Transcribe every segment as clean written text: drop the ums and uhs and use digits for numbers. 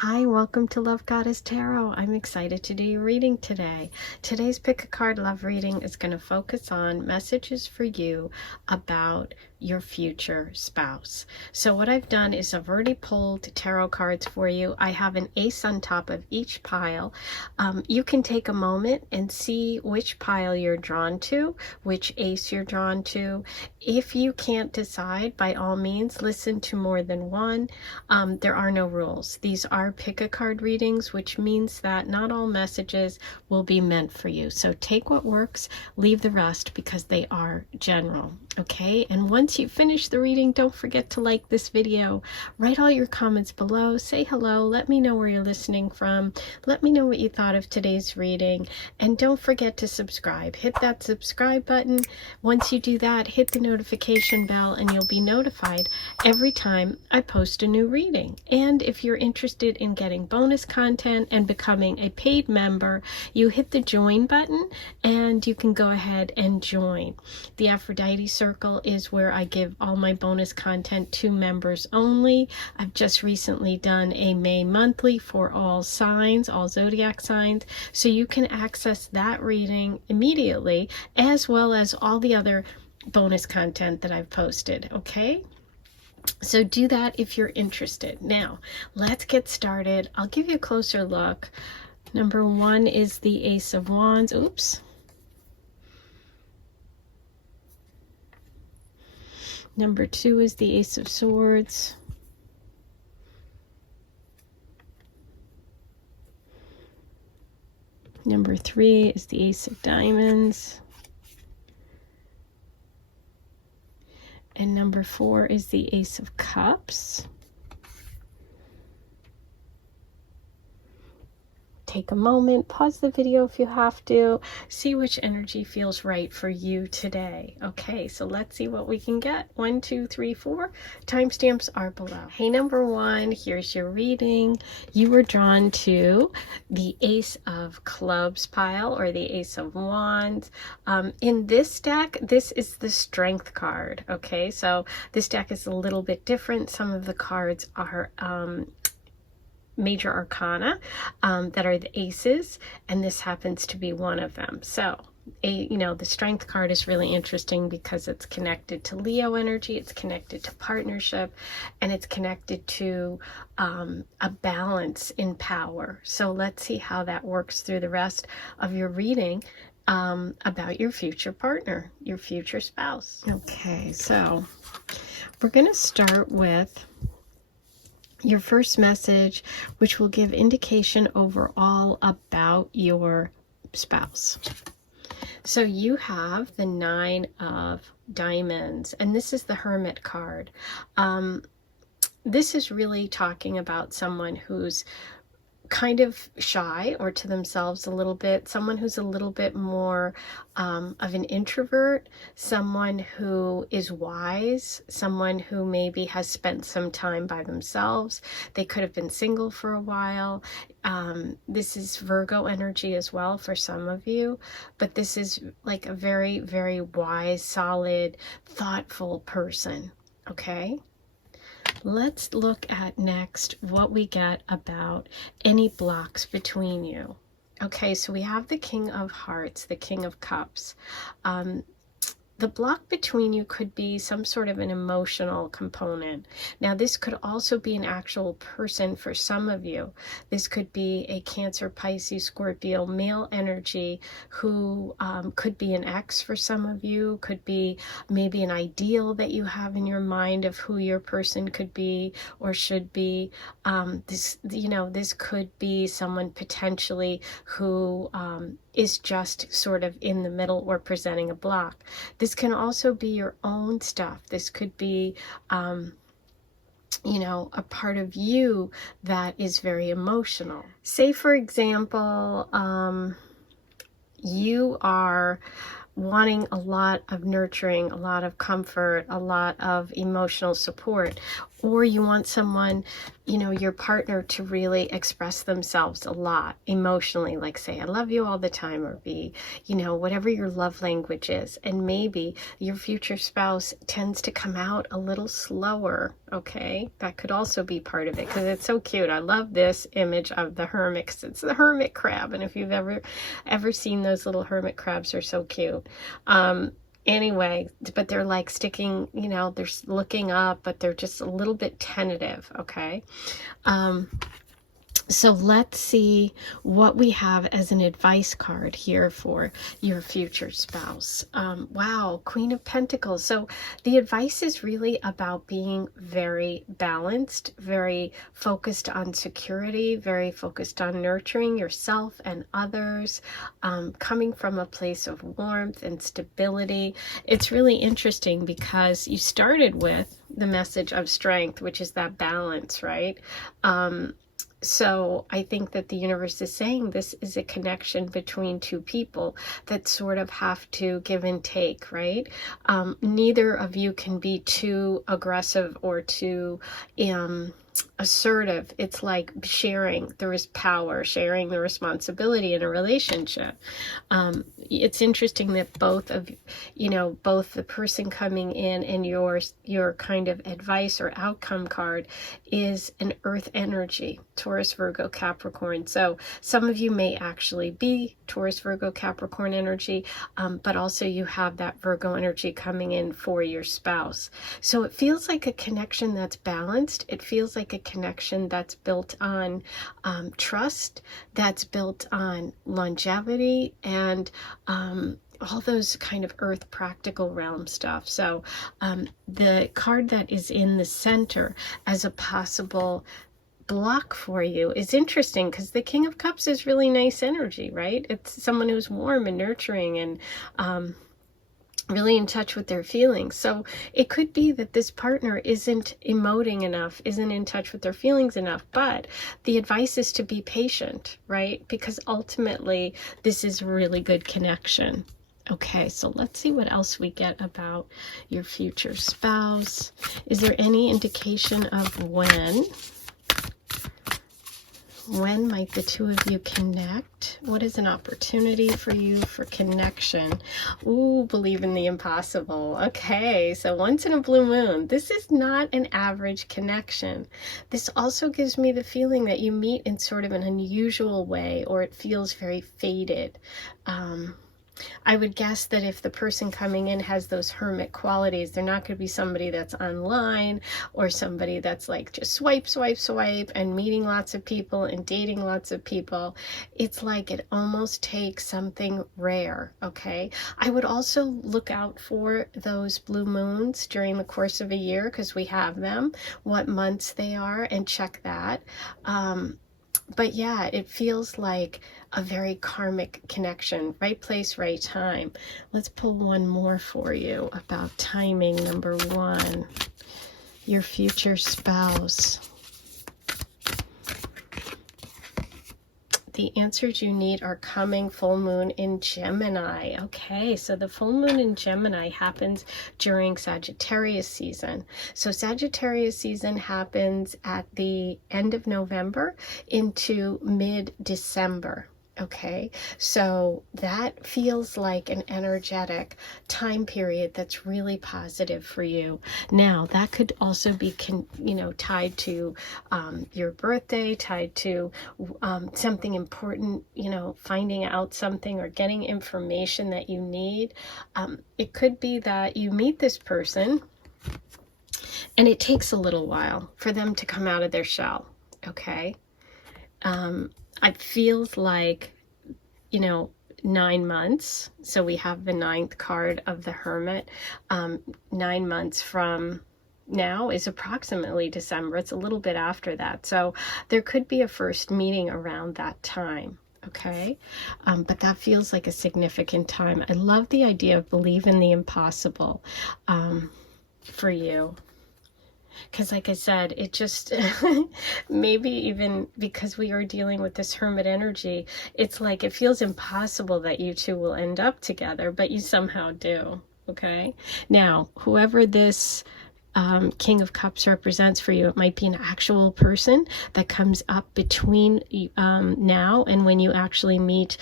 Hi, welcome to Love Goddess Tarot. I'm excited to do your reading today. Today's pick a card love reading is going to focus on messages for you about your future spouse. So what I've done is I've already pulled tarot cards for you. I have an ace on top of each pile. You can take a moment and see which pile you're drawn to, which ace you're drawn to. If you can't decide, by all means, listen to more than one. There are no rules. These are pick a card readings, which means that not all messages will be meant for you. So take what works, leave the rest, because they are general. Okay, and once you finish the reading, don't forget to like this video, write all your comments below, say hello, let me know where you're listening from, let me know what you thought of today's reading, and don't forget to subscribe. Hit that subscribe button. Once you do that, hit the notification bell and you'll be notified every time I post a new reading. And if you're interested in getting bonus content and becoming a paid member, you hit the join button and you can go ahead and join. The Aphrodite Circle is where I give all my bonus content to members only. I've just recently done a May monthly for all signs, all zodiac signs, so you can access that reading immediately, as well as all the other bonus content that I've posted. Okay, so do that if you're interested. Now let's get started. I'll give you a closer look. Number one is the Ace of Wands. Oops. Number two is the Ace of Swords. Number three is the Ace of Diamonds. And number four is the Ace of Cups. Take a moment, pause the video if you have to, see which energy feels right for you today. Okay, so let's see what we can get. 1, 2, 3, 4. Timestamps are below. Hey, number one, here's your reading. You were drawn to the Ace of Clubs pile, or the Ace of Wands. In this deck, this is the Strength card. Okay, so this deck is a little bit different. Some of the cards are major arcana that are the aces, and this happens to be one of them. So the Strength card is really interesting because it's connected to Leo energy, it's connected to partnership, and it's connected to a balance in power. So let's see how that works through the rest of your reading about your future partner, your future spouse. Okay, so we're going to start with your first message, which will give indication overall about your spouse. So you have the Nine of Diamonds, and this is the Hermit card. This is really talking about someone who's kind of shy, or to themselves a little bit, someone who's a little bit more of an introvert, someone who is wise, someone who maybe has spent some time by themselves. They could have been single for a while. This is Virgo energy as well for some of you, but this is like a very, very wise, solid, thoughtful person. Okay, let's look at next what we get about any blocks between you. Okay, so we have the King of Hearts, the King of Cups. The block between you could be some sort of an emotional component. Now, this could also be an actual person for some of you. This could be a Cancer, Pisces, Scorpio, male energy who could be an ex for some of you, could be maybe an ideal that you have in your mind of who your person could be or should be. This could be someone potentially who is just sort of in the middle or presenting a block. This can also be your own stuff. This could be, a part of you that is very emotional. Say, for example, you are wanting a lot of nurturing, a lot of comfort, a lot of emotional support, Or you want someone, you know, your partner, to really express themselves a lot emotionally, like say, I love you all the time, or be, you know, whatever your love language is. And maybe your future spouse tends to come out a little slower, okay? That could also be part of it, because it's so cute. I love this image of the hermit, 'cause it's the hermit crab. And if you've ever seen those little hermit crabs, they're so cute. Anyway, but they're like sticking, you know, they're looking up, but they're just a little bit tentative, okay? So let's see what we have as an advice card here for your future spouse. Wow, Queen of Pentacles. So the advice is really about being very balanced, very focused on security, very focused on nurturing yourself and others, coming from a place of warmth and stability. It's really interesting because you started with the message of strength, which is that balance, right? So I think that the universe is saying this is a connection between two people that sort of have to give and take, right? Neither of you can be too aggressive or too assertive. It's like sharing. There is power, sharing the responsibility in a relationship. It's interesting that both of, you know, both the person coming in and your kind of advice or outcome card is an earth energy, Taurus, Virgo, Capricorn. So some of you may actually be Taurus, Virgo, Capricorn energy, but also you have that Virgo energy coming in for your spouse. So it feels like a connection that's balanced. It feels like a connection that's built on trust, that's built on longevity, and all those kind of earth practical realm stuff. So the card that is in the center as a possible block for you is interesting, because the King of Cups is really nice energy, right? It's someone who's warm and nurturing and really in touch with their feelings. So it could be that this partner isn't emoting enough, isn't in touch with their feelings enough, but the advice is to be patient, right? Because ultimately this is a really good connection. Okay, so let's see what else we get about your future spouse. Is there any indication of when might the two of you connect? What is an opportunity for you for connection? Ooh, believe in the impossible. Okay, so once in a blue moon. This is not an average connection. This also gives me the feeling that you meet in sort of an unusual way, or it feels very fated. I would guess that if the person coming in has those hermit qualities, they're not going to be somebody that's online or somebody that's like just swipe, swipe, swipe and meeting lots of people and dating lots of people. It's like it almost takes something rare, okay? I would also look out for those blue moons during the course of a year, because we have them, what months they are, and check that. But yeah, it feels like a very karmic connection, right place, right time. Let's pull one more for you about timing. Number one, your future spouse. The answers you need are coming. Full moon in Gemini. Okay, so the full moon in Gemini happens during Sagittarius season. So Sagittarius season happens at the end of November into mid-December. Okay, so that feels like an energetic time period that's really positive for you. Now, that could also be, tied to your birthday, tied to something important, finding out something or getting information that you need. It could be that you meet this person and it takes a little while for them to come out of their shell. Okay. It feels like, 9 months. So we have the 9th card of the Hermit. 9 months from now is approximately December. It's a little bit after that. So there could be a first meeting around that time. Okay. But that feels like a significant time. I love the idea of believe in the impossible for you. Because like I said, it just, maybe even because we are dealing with this hermit energy, it's like it feels impossible that you two will end up together, but you somehow do, okay? Now, whoever this King of Cups represents for you. It might be an actual person that comes up between now and when you actually meet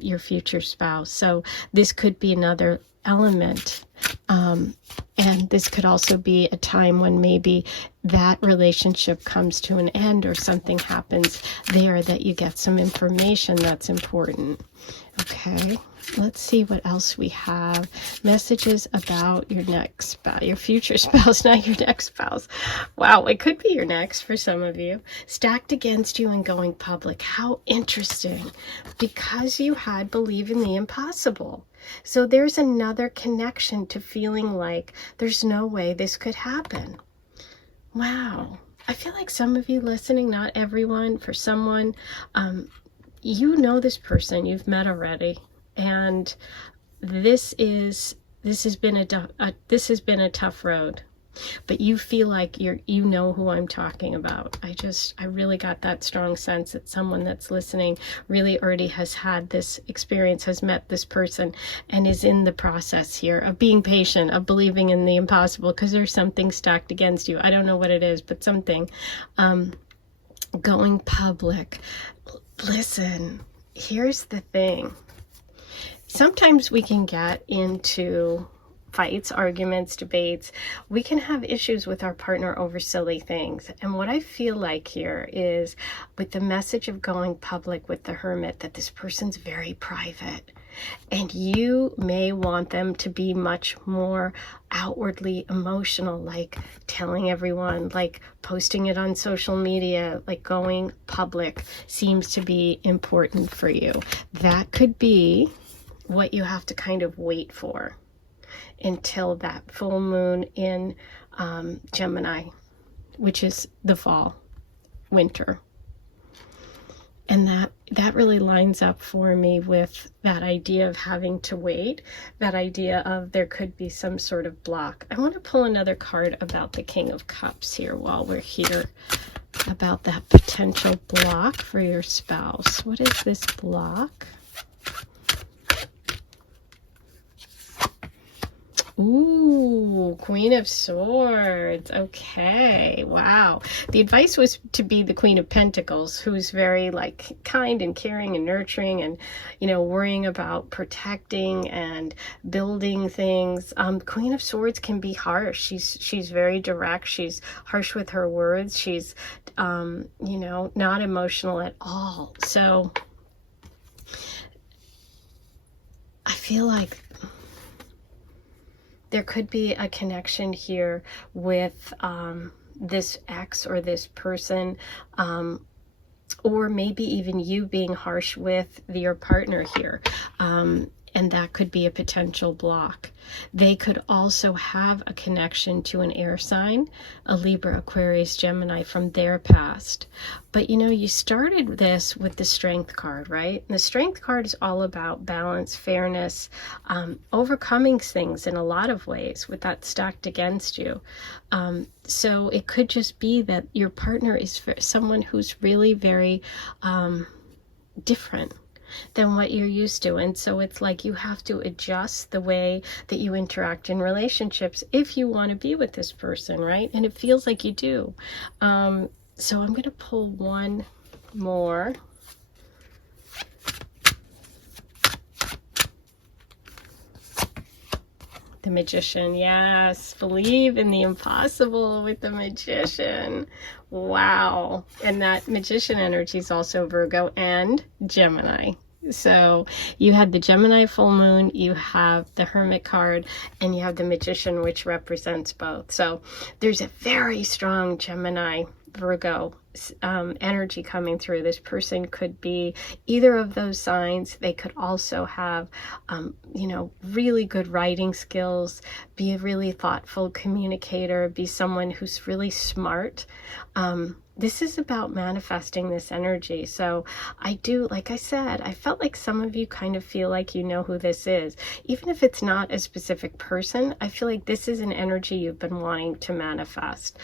your future spouse. So this could be another element. And this could also be a time when maybe that relationship comes to an end or something happens there that you get some information that's important. Okay, let's see what else we have. Messages about your next spouse, your future spouse, not your next spouse. Wow, it could be your next for some of you. Stacked against you and going public. How interesting. Because you had believe in the impossible. So there's another connection to feeling like there's no way this could happen. Wow. I feel like some of you listening, not everyone, for someone, you know this person you've met already, and this has been a tough road, but you feel like you know who I'm talking about. I really got that strong sense that someone that's listening really already has had this experience, has met this person, and is in the process here of being patient, of believing in the impossible, because there's something stacked against you. I don't know what it is, but something. Going public. Listen, here's the thing. Sometimes we can get into fights, arguments, debates. We can have issues with our partner over silly things. And what I feel like here is with the message of going public with the Hermit, that this person's very private. And you may want them to be much more outwardly emotional, like telling everyone, like posting it on social media, like going public seems to be important for you. That could be what you have to kind of wait for until that full moon in Gemini, which is the fall, winter. And that really lines up for me with that idea of having to wait, that idea of there could be some sort of block. I want to pull another card about the King of Cups here while we're here, about that potential block for your spouse. What is this block? Ooh, Queen of Swords. Okay, wow. The advice was to be the Queen of Pentacles, who's very like kind and caring and nurturing and, you know, worrying about protecting and building things. Queen of Swords can be harsh. She's very direct. She's harsh with her words. She's, you know, not emotional at all. So I feel like there could be a connection here with this ex or this person, or maybe even you being harsh with your partner here. And that could be a potential block. They could also have a connection to an air sign, a Libra, Aquarius, Gemini from their past. But you know, you started this with the Strength card, right? And the Strength card is all about balance, fairness, overcoming things in a lot of ways with that stacked against you. So it could just be that your partner is someone who's really very different than what you're used to. And so it's like you have to adjust the way that you interact in relationships if you want to be with this person, right? And it feels like you do. So I'm going to pull one more. The Magician. Yes, believe in the impossible with the Magician. Wow. And that Magician energy is also Virgo and Gemini. So you had the Gemini full moon, you have the Hermit card, and you have the Magician, which represents both. So there's a very strong Gemini Virgo energy coming through. This person could be either of those signs. They could also have, you know, really good writing skills, be a really thoughtful communicator, be someone who's really smart. This is about manifesting this energy. So I do, like I said, I felt like some of you kind of feel like you know who this is. Even if it's not a specific person, I feel like this is an energy you've been wanting to manifest.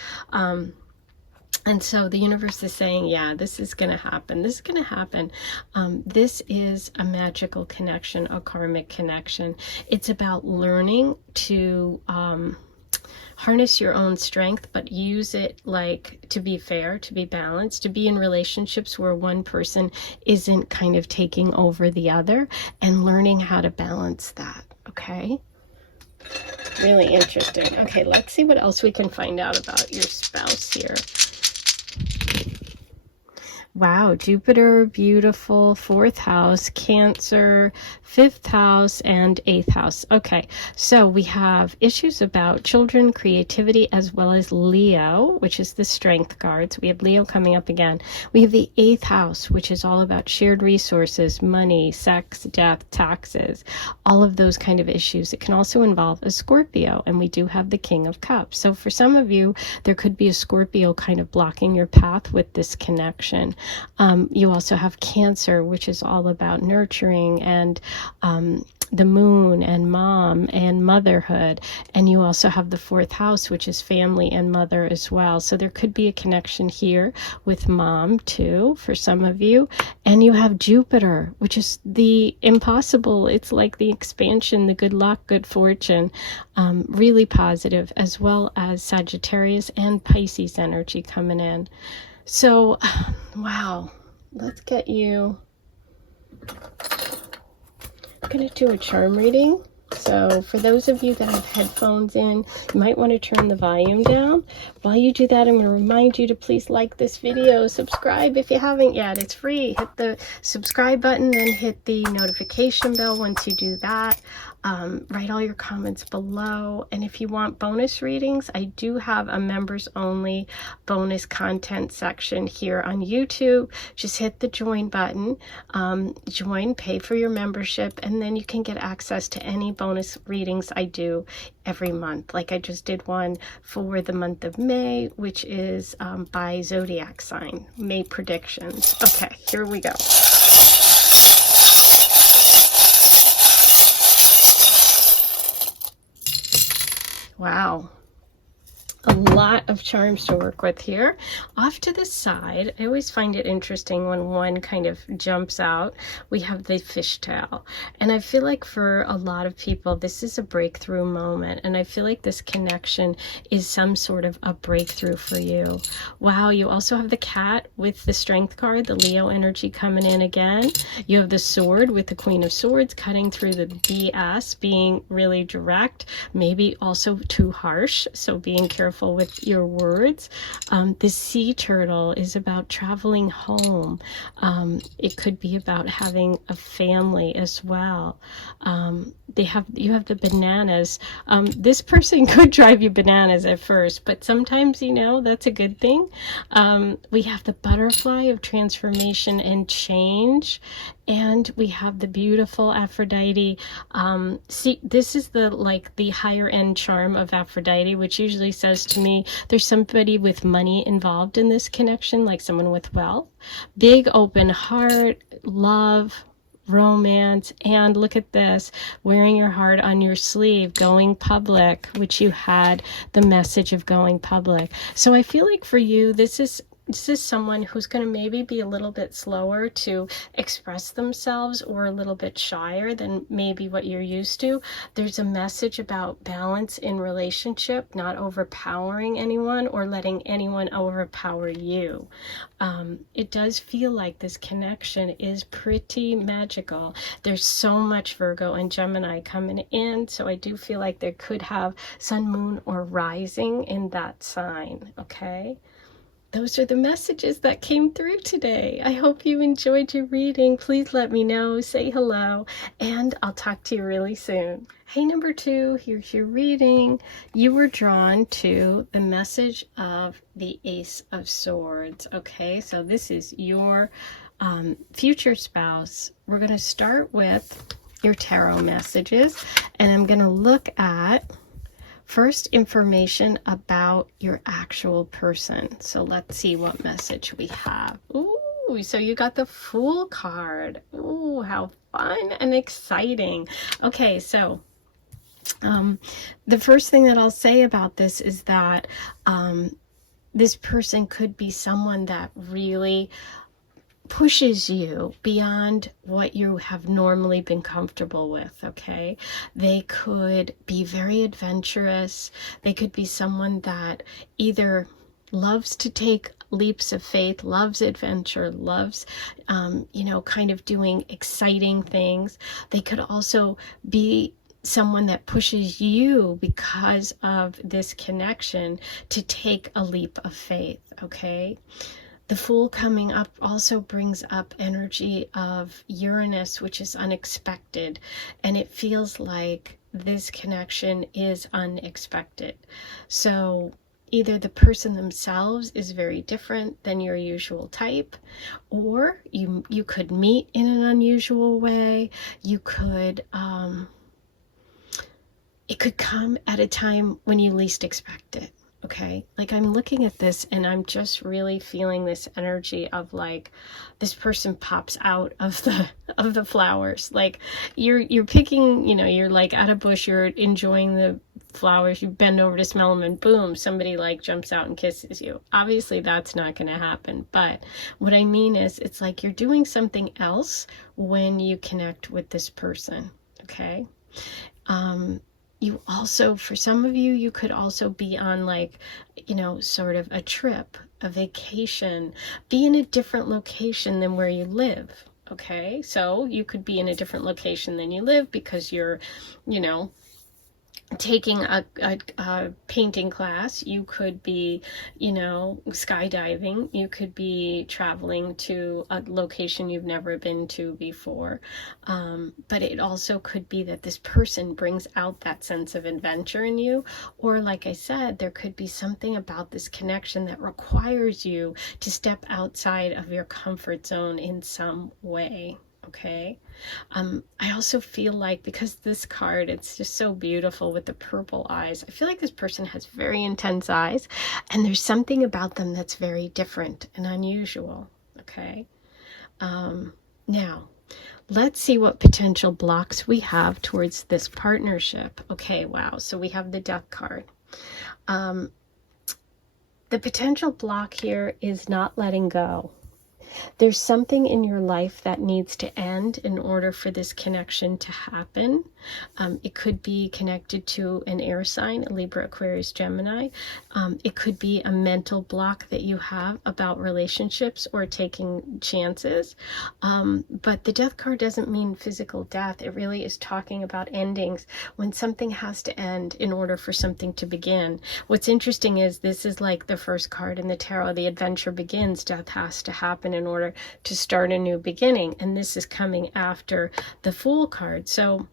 And so the universe is saying, yeah, this is going to happen. This is going to happen. This is a magical connection, a karmic connection. It's about learning to harness your own strength, but use it like to be fair, to be balanced, to be in relationships where one person isn't kind of taking over the other, and learning how to balance that. Okay. Really interesting. Okay, let's see what else we can find out about your spouse here. Wow, Jupiter, beautiful, 4th house, Cancer, 5th house, and 8th house. Okay, so we have issues about children, creativity, as well as Leo, which is the strength card. So we have Leo coming up again. We have the 8th house, which is all about shared resources, money, sex, death, taxes, all of those kind of issues. It can also involve a Scorpio, and we do have the King of Cups. So for some of you, there could be a Scorpio kind of blocking your path with this connection. You also have Cancer, which is all about nurturing and the moon and mom and motherhood. And you also have the 4th house, which is family and mother as well. So there could be a connection here with mom too, for some of you. And you have Jupiter, which is the impossible. It's like the expansion, the good luck, good fortune, really positive, as well as Sagittarius and Pisces energy coming in. So, wow, let's get you, I'm going to do a charm reading. So for those of you that have headphones in, you might want to turn the volume down. While you do that, I'm going to remind you to please like this video, subscribe if you haven't yet. It's free. Hit the subscribe button, then hit the notification bell once you do that. Write all your comments below. And if you want bonus readings, I do have a members only bonus content section here on YouTube. Just hit the join button, join, pay for your membership, and then you can get access to any bonus readings I do every month. Like I just did one for the month of May, which is by zodiac sign, May predictions. Okay, here we go. Wow. A lot of charms to work with here. Off to the side, I always find it interesting when one kind of jumps out. We have the fishtail. And I feel like for a lot of people, this is a breakthrough moment. And I feel like this connection is some sort of a breakthrough for you. Wow, you also have the cat with the strength card, the Leo energy coming in again. You have the sword with the Queen of Swords cutting through the BS, being really direct, maybe also too harsh. So being careful with your words. The sea turtle is about traveling home. It could be about having a family as well. You have the bananas. This person could drive you bananas at first, but sometimes, you know, that's a good thing. We have the butterfly of transformation and change. And we have the beautiful Aphrodite. See, this is the higher end charm of Aphrodite, which usually says to me, there's somebody with money involved in this connection, like someone with wealth. Big open heart, love, romance, and look at this, wearing your heart on your sleeve, going public, which you had the message of going public. So I feel like for you, this is someone who's going to maybe be a little bit slower to express themselves, or a little bit shyer than maybe what you're used to. There's a message about balance in relationship, not overpowering anyone or letting anyone overpower you. It does feel like this connection is pretty magical. There's so much Virgo and Gemini coming in, so I do feel like there could have sun, moon, or rising in that sign, okay? Those are the messages that came through today. I hope you enjoyed your reading. Please let me know, say hello, and I'll talk to you really soon. Hey, number 2, here's your reading. You were drawn to the message of the Ace of Swords. Okay, so this is your future spouse. We're going to start with your tarot messages, and I'm going to look at first information about your actual person. So let's see what message we have. Ooh, so you got the Fool card. Ooh, how fun and exciting. Okay, so the first thing that I'll say about this is that this person could be someone that really pushes you beyond what you have normally been comfortable with, okay? They could be very adventurous. They could be someone that either loves to take leaps of faith, loves adventure, loves, kind of doing exciting things. They could also be someone that pushes you, because of this connection, to take a leap of faith, okay? The Fool coming up also brings up energy of Uranus, which is unexpected, and it feels like this connection is unexpected. So either the person themselves is very different than your usual type, or you could meet in an unusual way. You could it could come at a time when you least expect it. Okay, like I'm looking at this and I'm just really feeling this energy of like this person pops out of the flowers. Like you're picking, you're like at a bush, you're enjoying the flowers, you bend over to smell them, and boom, somebody like jumps out and kisses you. Obviously that's not going to happen, but what I mean is it's like you're doing something else when you connect with this person. Okay. You also, for some of you, you could also be on like, sort of a trip, a vacation, be in a different location than where you live. Okay, so you could be in a different location than you live because you're, taking a painting class. You could be, skydiving. You could be traveling to a location you've never been to before. But it also could be that this person brings out that sense of adventure in you. Or like I said, there could be something about this connection that requires you to step outside of your comfort zone in some way. Okay. I also feel like, because this card, it's just so beautiful with the purple eyes, I feel like this person has very intense eyes, and there's something about them that's very different and unusual. Okay. Now let's see what potential blocks we have towards this partnership. Okay. Wow. So we have the Death card. The potential block here is not letting go. There's something in your life that needs to end in order for this connection to happen. It could be connected to an air sign, Libra, Aquarius, Gemini. It could be a mental block that you have about relationships or taking chances. But the Death card doesn't mean physical death. It really is talking about endings, when something has to end in order for something to begin. What's interesting is this is like the first card in the tarot. The adventure begins. Death has to happen in order to start a new beginning. And this is coming after the Fool card. So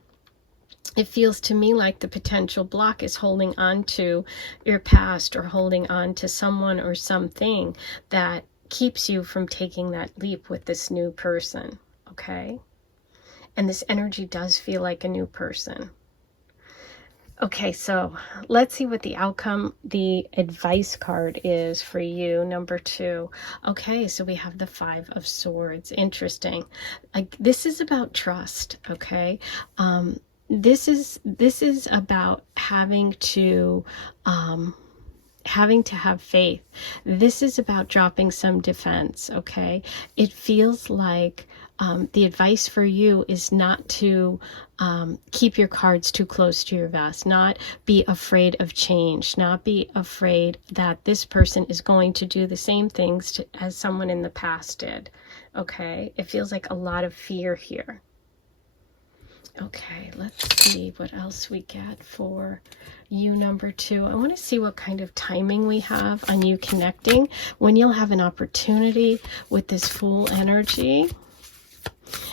it feels to me like the potential block is holding on to your past, or holding on to someone or something that keeps you from taking that leap with this new person. Okay. And this energy does feel like a new person. Okay, so let's see what the outcome, the advice card is for you, number 2. Okay, so we have the 5 of Swords. Interesting. This is about trust, okay? This is about having to have faith. This is about dropping some defense, okay? It feels like the advice for you is not to keep your cards too close to your vest, not be afraid of change, not be afraid that this person is going to do the same things as someone in the past did, okay? It feels like a lot of fear here. Okay, let's see what else we get for you, number 2. I want to see what kind of timing we have on you connecting, when you'll have an opportunity with this Fool energy.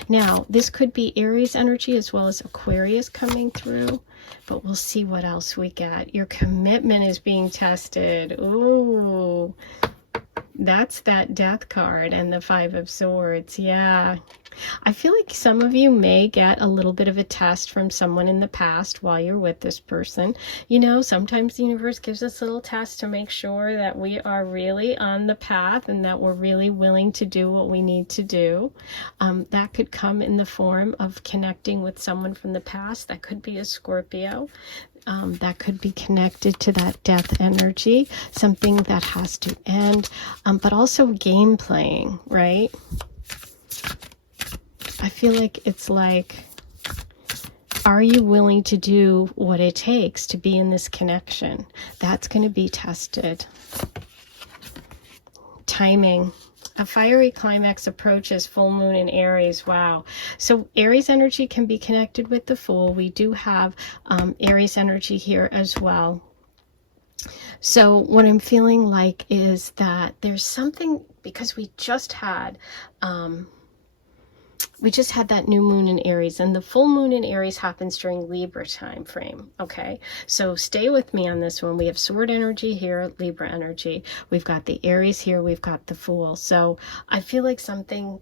Now, this could be Aries energy as well as Aquarius coming through, but we'll see what else we get. Your commitment is being tested. Ooh, that's that Death card and the 5 of Swords. Yeah. I feel like some of you may get a little bit of a test from someone in the past while you're with this person. Sometimes the universe gives us little tests to make sure that we are really on the path and that we're really willing to do what we need to do. That could come in the form of connecting with someone from the past. That could be a Scorpio. That could be connected to that death energy, something that has to end, but also game playing, right? I feel like it's like, are you willing to do what it takes to be in this connection? That's going to be tested. Timing. A fiery climax approaches full moon in Aries. Wow. So Aries energy can be connected with the Fool. We do have Aries energy here as well. So what I'm feeling like is that there's something, because we just had that new moon in Aries, and the full moon in Aries happens during Libra time frame. Okay, so stay with me on this one. We have Sword energy here, Libra energy. We've got the Aries here. We've got the Fool. So I feel like something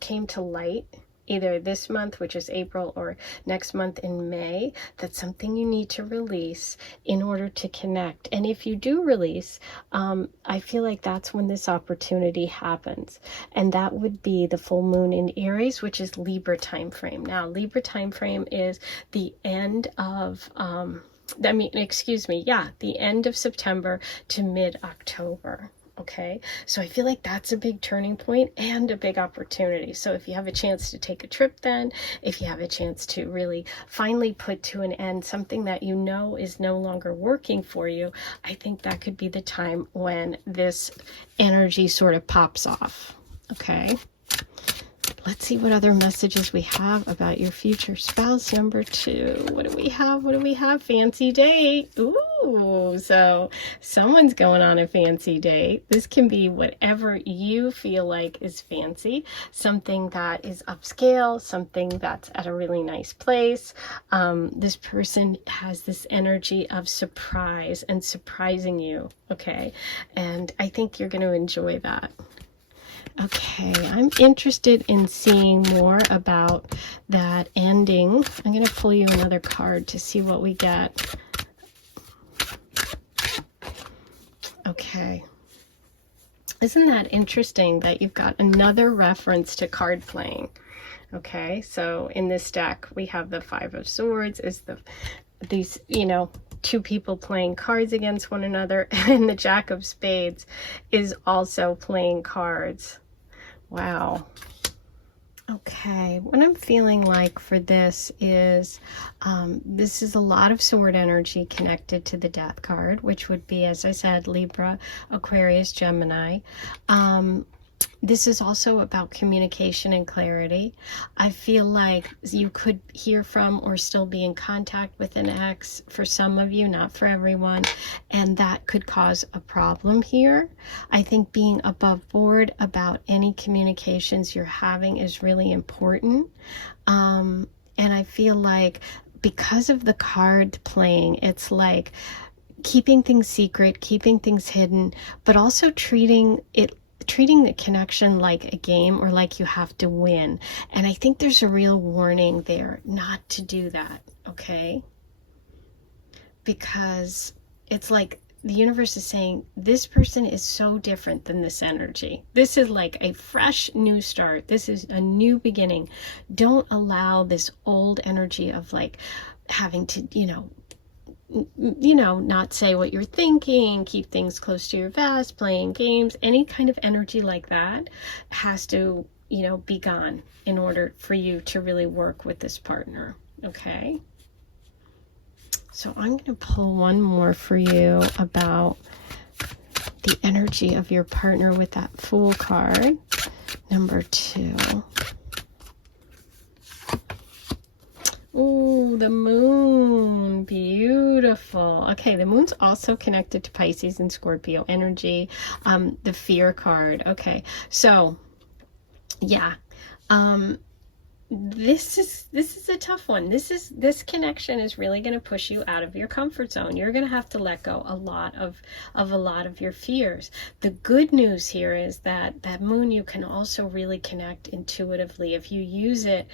came to light either this month, which is April, or next month in May. That's something you need to release in order to connect. And if you do release, I feel like that's when this opportunity happens. And that would be the full moon in Aries, which is Libra time frame. Now, Libra time frame is the end of, the end of September to mid-October. Okay, so I feel like that's a big turning point and a big opportunity. So if you have a chance to take a trip then, if you have a chance to really finally put to an end something that you know is no longer working for you, I think that could be the time when this energy sort of pops off. Okay, let's see what other messages we have about your future spouse. Number 2. What do we have? What do we have? Fancy date. Ooh, so someone's going on a fancy date. This can be whatever you feel like is fancy. Something that is upscale, something that's at a really nice place. This person has this energy of surprise and surprising you. Okay, and I think you're going to enjoy that. Okay, I'm interested in seeing more about that ending. I'm going to pull you another card to see what we get. Okay. Isn't that interesting that you've got another reference to card playing? Okay, so in this deck, we have the 5 of Swords, is these, two people playing cards against one another, and the Jack of Spades is also playing cards. Wow. Okay, what I'm feeling like for this is a lot of sword energy connected to the Death card, which would be, as I said, Libra, Aquarius, Gemini. This is also about communication and clarity. I feel like you could hear from or still be in contact with an ex for some of you, not for everyone, and that could cause a problem here. I think being above board about any communications you're having is really important. And I feel like because of the card playing, it's like keeping things secret, keeping things hidden, but also treating the connection like a game or like you have to win. And I think there's a real warning there not to do that, okay? Because it's like the universe is saying, this person is so different than this energy. This is like a fresh new start. This is a new beginning. Don't allow this old energy of like having to, not say what you're thinking, keep things close to your vest, playing games, any kind of energy like that has to, be gone in order for you to really work with this partner. Okay. So I'm going to pull one more for you about the energy of your partner with that Fool card. Number 2. Ooh, the moon. Beautiful. Okay, the moon's also connected to Pisces and Scorpio energy. The fear card. Okay, so yeah. This is a tough one. This connection is really going to push you out of your comfort zone. You're going to have to let go a lot of your fears. The good news here is that moon, you can also really connect intuitively if you use it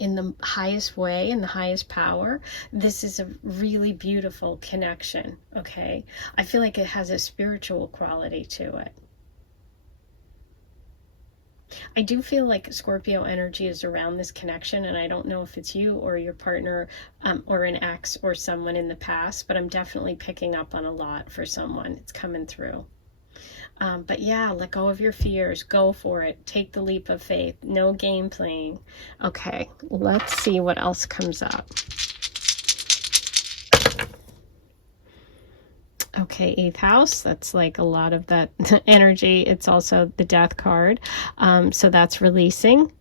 in the highest way, in the highest power. This is a really beautiful connection. Okay, I feel like it has a spiritual quality to it. I do feel like Scorpio energy is around this connection, and I don't know if it's you or your partner or an ex or someone in the past, but I'm definitely picking up on a lot for someone. It's coming through. But yeah, let go of your fears. Go for it. Take the leap of faith. No game playing. Okay, let's see what else comes up. Okay, 8th house, that's like a lot of that energy. It's also the death card. So that's releasing.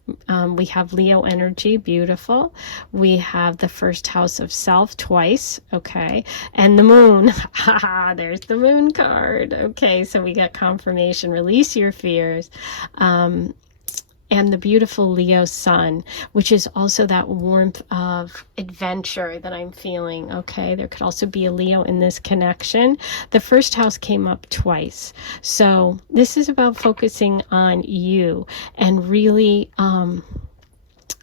We have Leo energy, beautiful. We have the 1st house of self twice, okay, and the moon. Haha, there's the moon card. Okay, so we get confirmation. Release your fears. And the beautiful Leo sun, which is also that warmth of adventure that I'm feeling, okay? There could also be a Leo in this connection. The 1st house came up twice. So this is about focusing on you and really,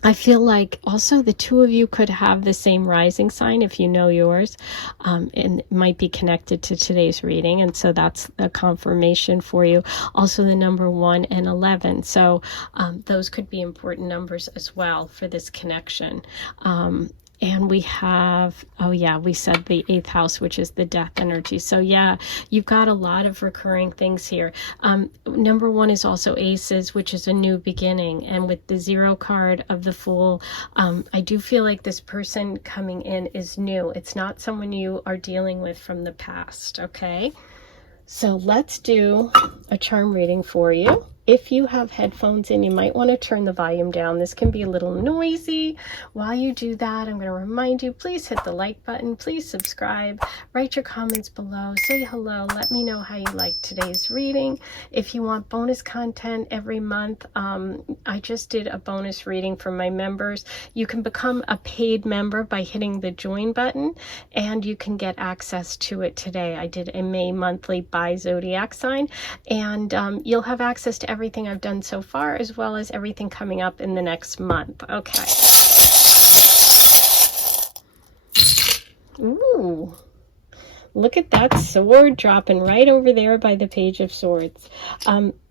I feel like also the two of you could have the same rising sign if you know yours, and it might be connected to today's reading, and so that's a confirmation for you. Also the number 1 and 11, so those could be important numbers as well for this connection. And we have, oh yeah, we said the 8th house, which is the death energy. So yeah, you've got a lot of recurring things here. Number 1 is also aces, which is a new beginning. And with the 0 card of the Fool, I do feel like this person coming in is new. It's not someone you are dealing with from the past, okay? So let's do a charm reading for you. If you have headphones in, you might want to turn the volume down. This can be a little noisy. While you do that, I'm going to remind you, please hit the like button. Please subscribe. Write your comments below. Say hello. Let me know how you like today's reading. If you want bonus content every month, I just did a bonus reading for my members. You can become a paid member by hitting the join button, and you can get access to it today. I did a May monthly by zodiac sign, and you'll have access to everything I've done so far, as well as everything coming up in the next month. Okay. Ooh. Look at that sword dropping right over there by the Page of Swords.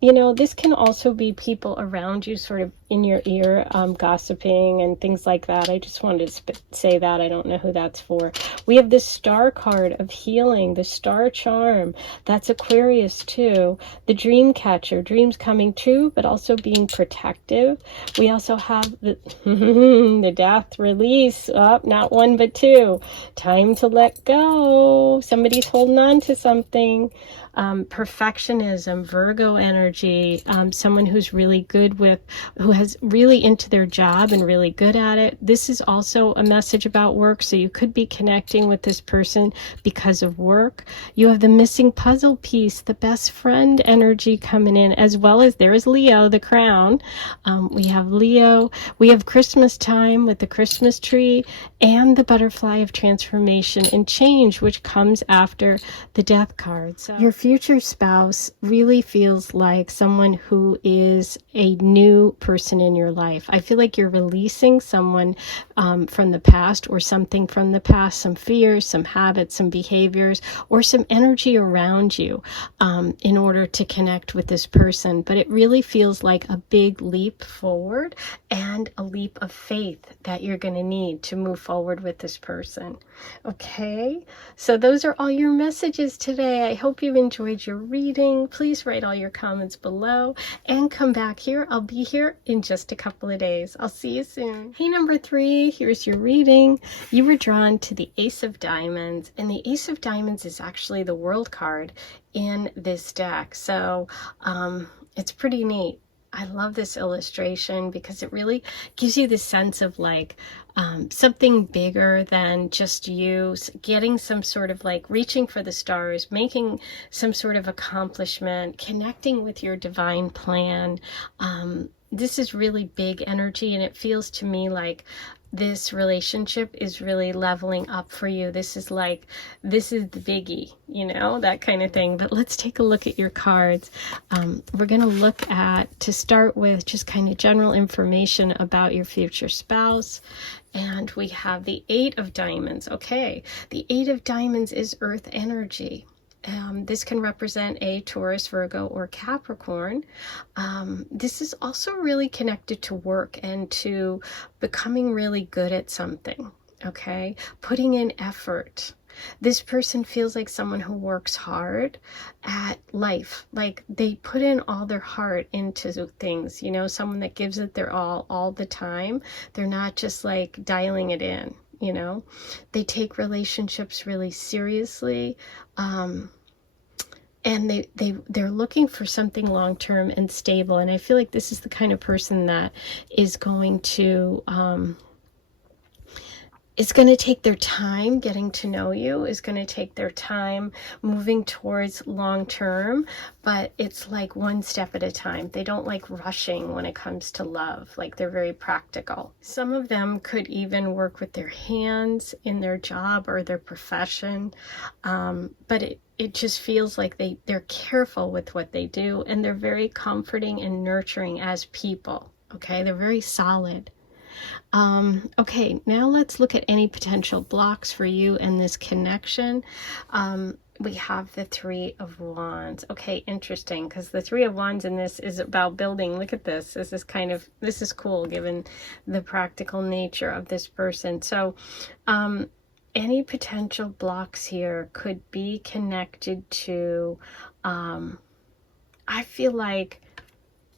You know, this can also be people around you sort of in your ear, gossiping and things like that. I just wanted to say that. I don't know who that's for. We have the Star card of healing, the Star charm. That's Aquarius too. The Dream Catcher, dreams coming true, but also being protective. We also have the, the Death Release. Oh, not 1, but 2. Time to let go. Somebody's holding on to something. Perfectionism, Virgo energy, someone who's really good with, who has really into their job and really good at it. This is also a message about work, so you could be connecting with this person because of work. You have the missing puzzle piece, the best friend energy coming in, as well as there is Leo, the crown. We have Leo, we have Christmas time with the Christmas tree, and the butterfly of transformation and change, which comes after the death card. So your future spouse really feels like someone who is a new person in your life. I feel like you're releasing someone from the past, or something from the past, some fears, some habits, some behaviors, or some energy around you in order to connect with this person. But it really feels like a big leap forward and a leap of faith that you're going to need to move forward with this person. Okay, so those are all your messages today. I hope you've enjoyed your reading. Please write all your comments below and come back here. I'll be here in just a couple of days. I'll see you soon. Hey, number 3, here's your reading. You were drawn to the Ace of Diamonds, and the Ace of Diamonds is actually the World card in this deck. So it's pretty neat. I love this illustration because it really gives you the sense of like something bigger than just you, getting some sort of like reaching for the stars, making some sort of accomplishment, connecting with your divine plan. This is really big energy, and it feels to me like this relationship is really leveling up for you. This is like, this is the biggie, you know, that kind of thing. But let's take a look at your cards. We're going to look at, to start with, just kind of general information about your future spouse. And we have the 8 of Diamonds. Okay, the 8 of Diamonds is earth energy. This can represent a Taurus, Virgo, or Capricorn. This is also really connected to work and to becoming really good at something, okay? Putting in effort. This person feels like someone who works hard at life. Like they put in all their heart into things, you know, someone that gives it their all the time. They're not just like dialing it in, you know. They take relationships really seriously. And they're looking for something long-term and stable. And I feel like this is the kind of person that is going to take their time getting to know you, is going to take their time moving towards long-term, but it's like one step at a time. They don't like rushing when it comes to love. Like they're very practical. Some of them could even work with their hands in their job or their profession, but it just feels like they're careful with what they do, and they're very comforting and nurturing as people. Okay, they're very solid. Okay, now let's look at any potential blocks for you in this connection. We have the Three of Wands. Okay, interesting, because the Three of Wands in this is about building. Look at this. This is cool given the practical nature of this person. So, any potential blocks here could be connected to, I feel like,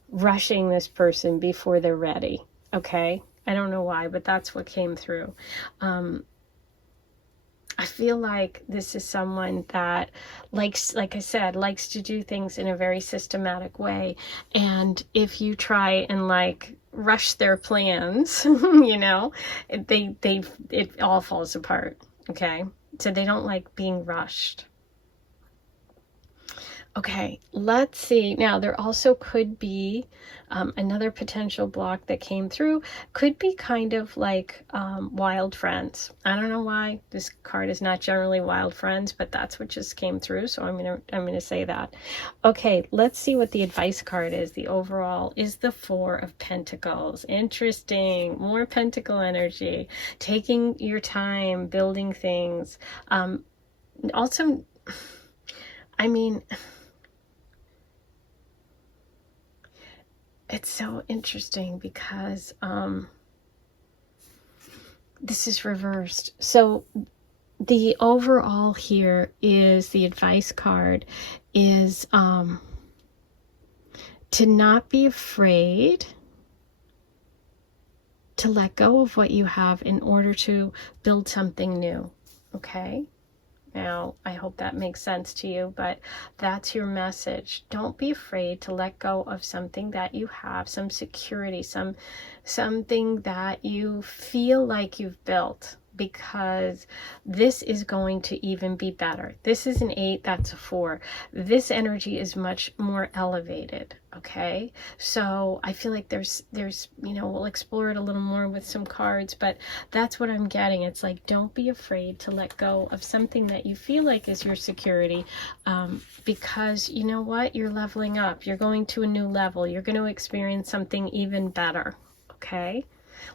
rushing this person before they're ready. Okay? I don't know why, but that's what came through. I feel like this is someone that likes, like I said, likes to do things in a very systematic way. And if you try and like rush their plans, you know, it all falls apart. Okay. So they don't like being rushed. Okay, let's see. Now, there also could be another potential block that came through. Could be kind of like wild friends. I don't know why this card is not generally wild friends, but that's what just came through. So I'm gonna say that. Okay, let's see what the advice card is. The overall is the Four of Pentacles. Interesting. More pentacle energy. Taking your time, building things. Also, I mean, it's so interesting because this is reversed. So the overall here is the advice card is to not be afraid to let go of what you have in order to build something new. Okay? Now, I hope that makes sense to you, but that's your message. Don't be afraid to let go of something that you have, some security, something that you feel like you've built, because this is going to even be better. This is an 8, that's a 4. This energy is much more elevated, okay? So I feel like there's, you know, we'll explore it a little more with some cards, but that's what I'm getting. It's like, don't be afraid to let go of something that you feel like is your security, because you know what? You're leveling up. You're going to a new level. You're going to experience something even better, okay?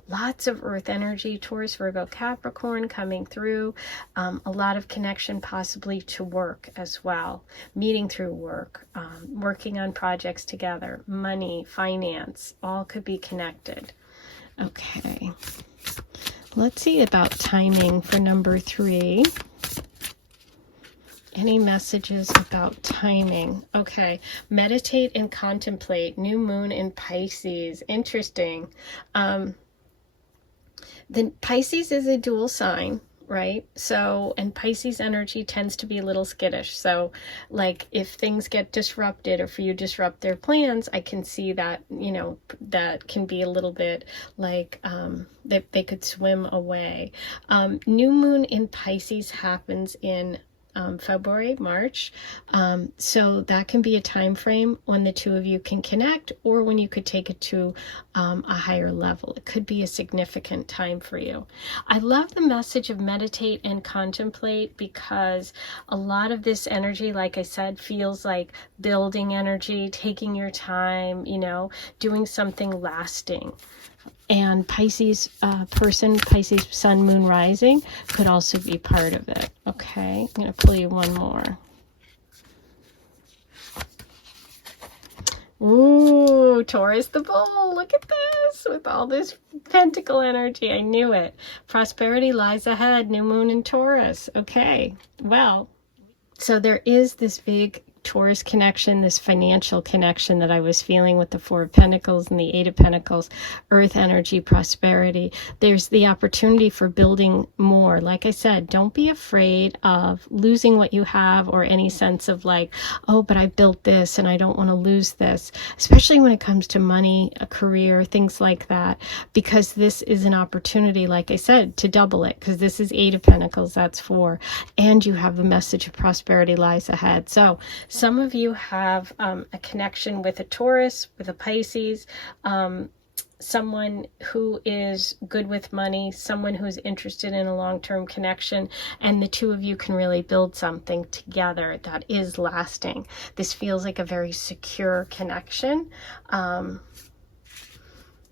Lots of earth energy, Taurus, Virgo, Capricorn coming through. A lot of connection possibly to work as well. Meeting through work, working on projects together, money, finance, all could be connected. Okay. Let's see about timing for number 3. Any messages about timing? Okay. Meditate and contemplate. New moon in Pisces. Interesting. The Pisces is a dual sign, right? So, and Pisces energy tends to be a little skittish. So like if things get disrupted or if you disrupt their plans, I can see that, you know, that can be a little bit like they could swim away. New moon in Pisces happens in February, March. So that can be a time frame when the two of you can connect, or when you could take it to a higher level. It could be a significant time for you. I love the message of meditate and contemplate, because a lot of this energy, like I said, feels like building energy, taking your time, you know, doing something lasting. And Pisces person, Pisces sun, moon, rising could also be part of it. Okay, I'm going to pull you one more. Ooh, Taurus the bull. Look at this with all this pentacle energy. I knew it. Prosperity lies ahead. New moon in Taurus. Okay, well, so there is this big Taurus connection, this financial connection that I was feeling with the Four of Pentacles and the Eight of Pentacles, earth energy, prosperity. There's the opportunity for building more. Like I said, don't be afraid of losing what you have, or any sense of like, oh, but I built this and I don't want to lose this, especially when it comes to money, a career, things like that, because this is an opportunity, like I said, to double it, because this is Eight of Pentacles, that's 4, and you have the message of prosperity lies ahead. So some of you have a connection with a Taurus, with a Pisces, someone who is good with money, someone who's interested in a long-term connection, and the two of you can really build something together that is lasting. This feels like a very secure connection. And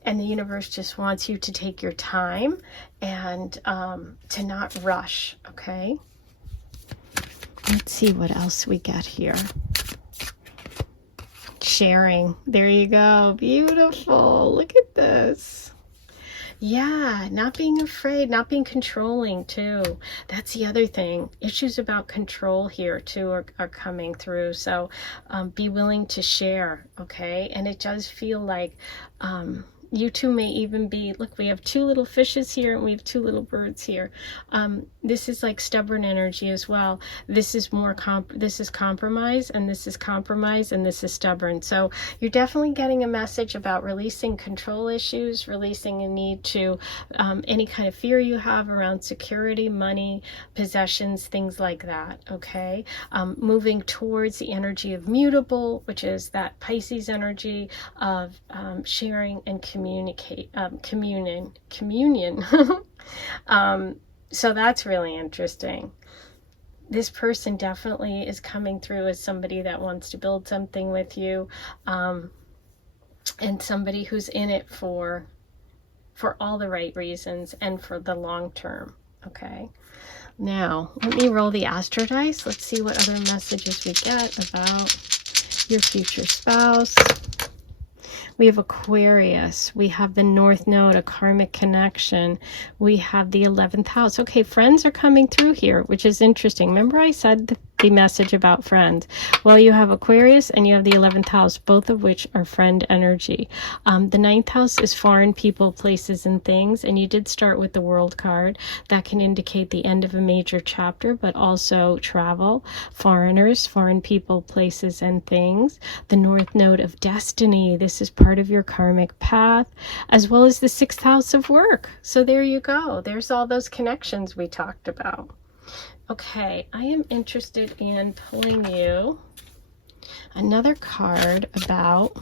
the universe just wants you to take your time and to not rush, okay? Let's see what else we get here. Sharing. There you go. Beautiful. Look at this. Yeah, not being afraid, not being controlling too. That's the other thing. Issues about control here too are coming through. So be willing to share, okay? And it does feel like you two may even be, look, we have 2 little fishes here and we have 2 little birds here. This is like stubborn energy as well. This is more this is compromise, and this is compromise, and this is stubborn. So you're definitely getting a message about releasing control issues, releasing a need to any kind of fear you have around security, money, possessions, things like that, okay? Moving towards the energy of mutable, which is that Pisces energy of sharing and communion. So that's really interesting. This person definitely is coming through as somebody that wants to build something with you, and somebody who's in it for all the right reasons and for the long term, okay? Now, let me roll the Astro Dice. Let's see what other messages we get about your future spouse. We have Aquarius. We have the North Node, a karmic connection. We have the 11th house. Okay, friends are coming through here, which is interesting. Remember I said the message about friends? Well, you have Aquarius and you have the 11th house, both of which are friend energy. The 9th house is foreign people, places, and things. And you did start with the World card. That can indicate the end of a major chapter, but also travel, foreigners, foreign people, places, and things. The North Node of destiny. This is part of your karmic path, as well as the 6th house of work. So there you go. There's all those connections we talked about. Okay, I am interested in pulling you another card about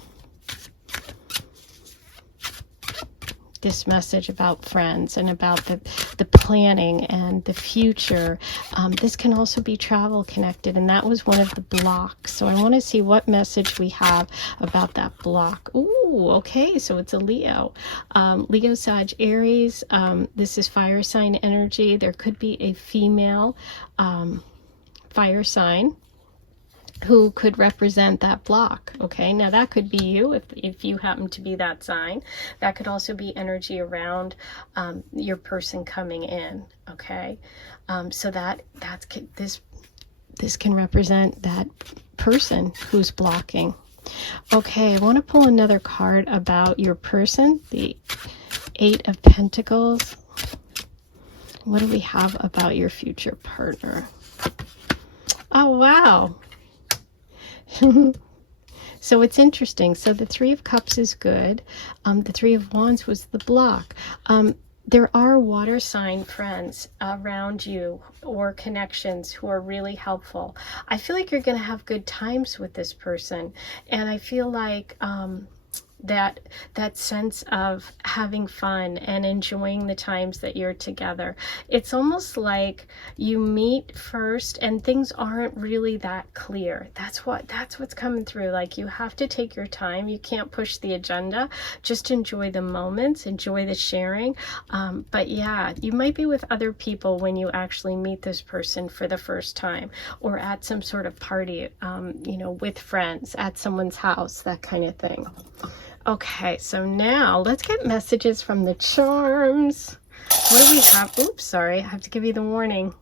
this message about friends and about the planning and the future. This can also be travel connected, and that was one of the blocks. So I want to see what message we have about that block. Ooh, okay, so it's a Leo. Leo, Sag, Aries. This is fire sign energy. There could be a female fire sign who could represent that block. Okay, now that could be you if you happen to be that sign. That could also be energy around your person coming in. Okay, so this can represent that person who's blocking. Okay, I want to pull another card about your person, the 8 of Pentacles. What do we have about your future partner? Oh, wow. So it's interesting. So the 3 of Cups is good. The 3 of Wands was the block. There are water sign friends around you or connections who are really helpful. I feel like you're going to have good times with this person. And I feel like that sense of having fun and enjoying the times that you're together. It's almost like you meet first and things aren't really that clear. That's what's coming through. Like, you have to take your time. You can't push the agenda. Just enjoy the moments, enjoy the sharing. But yeah, you might be with other people when you actually meet this person for the first time, or at some sort of party, with friends, at someone's house, that kind of thing. Okay, so now let's get messages from the charms. What do we have? Oops, sorry, I have to give you the warning.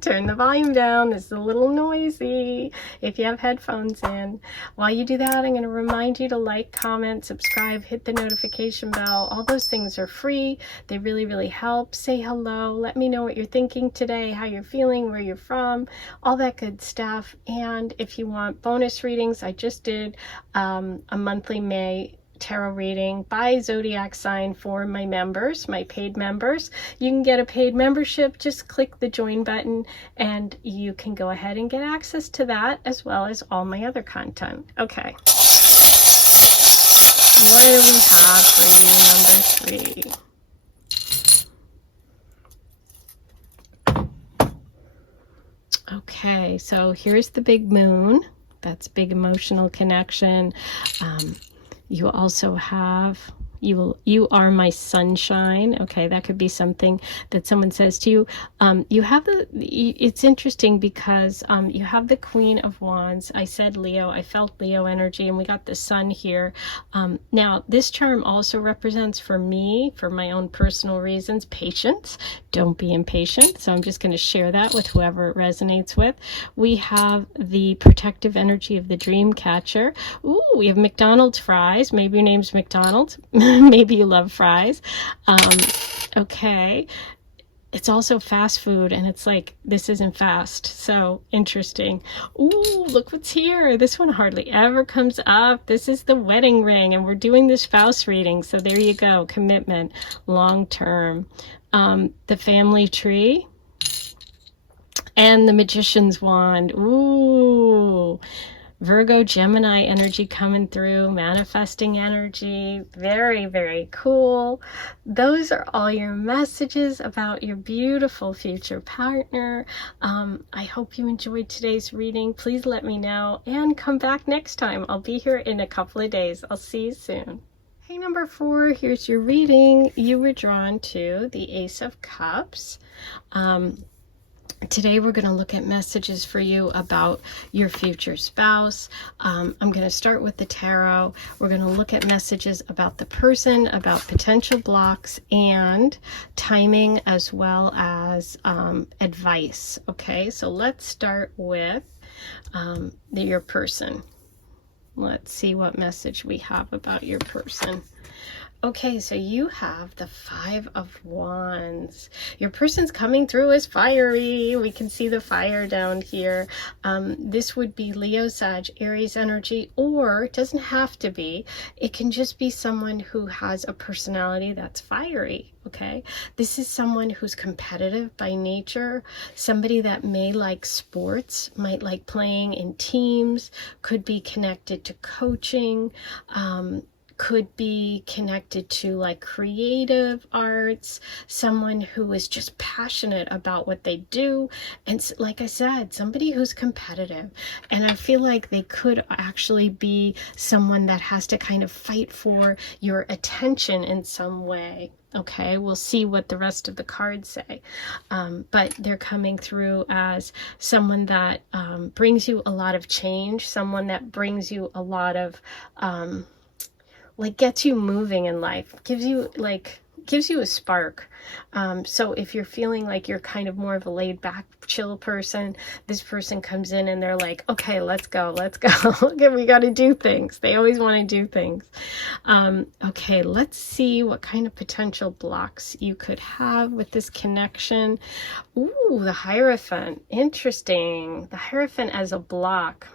Turn the volume down. This is a little noisy if you have headphones in. While you do that, I'm going to remind you to like, comment, subscribe, hit the notification bell. All those things are free. They really, really help. Say hello. Let me know what you're thinking today, how you're feeling, where you're from, all that good stuff. And if you want bonus readings, I just did a monthly May tarot reading by zodiac sign for my members, my paid members. You can get a paid membership. Just click the join button and you can go ahead and get access to that, as well as all my other content. Okay, what do we have for reading number 3? Okay, so here's the big moon. That's big emotional connection. You also have, you are my sunshine. Okay, that could be something that someone says to you. You have it's interesting because you have the Queen of Wands. I said Leo, I felt Leo energy, and we got the sun here. Now, this charm also represents, for me, for my own personal reasons, patience. Don't be impatient. So I'm just going to share that with whoever it resonates with. We have the protective energy of the dream catcher. Ooh, we have McDonald's fries. Maybe your name's McDonald's. Maybe you love fries. Okay. It's also fast food, and it's like, this isn't fast. So interesting. Ooh, look what's here. This one hardly ever comes up. This is the wedding ring, and we're doing the spouse reading. So there you go. Commitment, long term. The family tree and the magician's wand. Ooh, Virgo, Gemini energy coming through, manifesting energy. Very, very cool. Those are all your messages about your beautiful future partner. I hope you enjoyed today's reading. Please let me know and come back next time. I'll be here in a couple of days. I'll see you soon. Hey, number 4, here's your reading. You were drawn to the Ace of Cups. Today we're going to look at messages for you about your future spouse. I'm going to start with the tarot. We're going to look at messages about the person, about potential blocks, and timing, as well as advice. Okay, so let's start with your person. Let's see what message we have about your person. Okay, so you have the 5 of Wands. Your person's coming through as fiery. We can see the fire down here. This would be Leo, Sag, Aries energy, or it doesn't have to be. It can just be someone who has a personality that's fiery, okay? This is someone who's competitive by nature, somebody that may like sports, might like playing in teams, could be connected to coaching, could be connected to like creative arts, someone who is just passionate about what they do. And like I said, somebody who's competitive. And I feel like they could actually be someone that has to kind of fight for your attention in some way. Okay, we'll see what the rest of the cards say. But they're coming through as someone that brings you a lot of change, someone that brings you a lot of like gets you moving in life, gives you a spark. So if you're feeling like you're kind of more of a laid back, chill person, this person comes in and they're like, okay, let's go. Okay, we got to do things. They always want to do things. Okay, let's see what kind of potential blocks you could have with this connection. Ooh, the Hierophant. Interesting. The Hierophant as a block.